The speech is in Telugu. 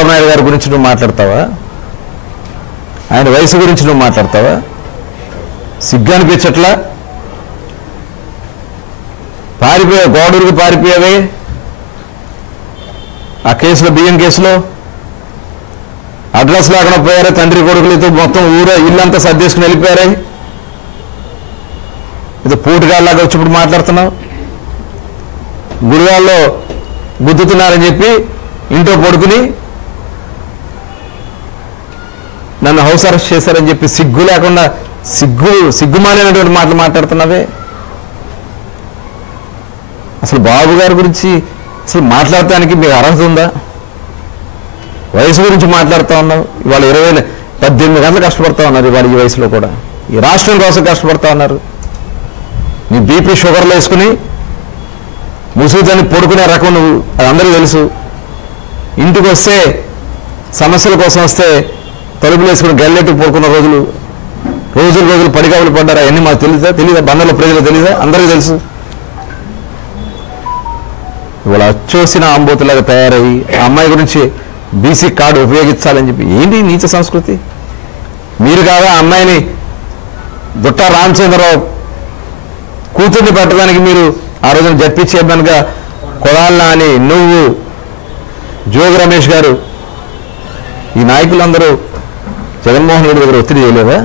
చంద్రబాబు నాయుడు గారి గురించి నువ్వు మాట్లాడతావా? ఆయన వయసు గురించి నువ్వు మాట్లాడతావా? సిగ్గు అనిపించట్లా? గోడూరుకి పారిపోయావే ఆ కేసులో, బియ్యం కేసులో అడ్రస్ లేకుండా పోయారే, తండ్రి కొడుకులతో మొత్తం ఇల్లంతా సర్దేసుకుని వెళ్ళిపోయారే. ఇది పూటగాళ్ళలాగా వచ్చినప్పుడు మాట్లాడుతున్నావు. గుడివాళ్ళలో గుద్దుతున్నారని చెప్పి ఇంట్లో పడుకుని నన్ను హౌస్ అరెస్ట్ చేశారని చెప్పి సిగ్గు లేకుండా సిగ్గుమాలినటువంటి మాటలు మాట్లాడుతున్నావే. అసలు బాబు గారి గురించి అసలు మాట్లాడటానికి మీకు అర్హత ఉందా? వయసు గురించి మాట్లాడుతూ ఉన్నావు. ఇవాళ 18 గంటలు కష్టపడతా ఉన్నారు. ఇవాళ ఈ వయసులో కూడా ఈ రాష్ట్రం కోసం కష్టపడతా ఉన్నారు. నీ బీపీ షుగర్లు వేసుకుని ముసుగుదని పడుకునే రకం నువ్వు, అది అందరికీ తెలుసు. ఇంటికి వస్తే సమస్యల కోసం వస్తే తలుపులు వేసుకుని గల్లెట్టుకు పడుకున్న రోజులు పడిగావులు పడ్డారా? అవన్నీ మాకు తెలీదా? బంధంలో ప్రజలు తెలీదా? అందరికీ తెలుసు. ఇవాళ అచ్చోసిన ఆంబోతులాగా తయారయ్యి ఆ అమ్మాయి గురించి బీసీ కార్డు ఉపయోగించాలని చెప్పి ఏంటి నీచ సంస్కృతి? మీరు కాదా ఆ అమ్మాయిని దుట్టా రామచంద్రరావు కూతుర్ని పెట్టడానికి మీరు ఆ రోజున జడ్పీ చైర్మన్గా కొడాలి అని నువ్వు, జోగి రమేష్ గారు, ఈ నాయకులందరూ జగన్మోహన్ రెడ్డి దగ్గర ఒత్తిడి చేయలేదా?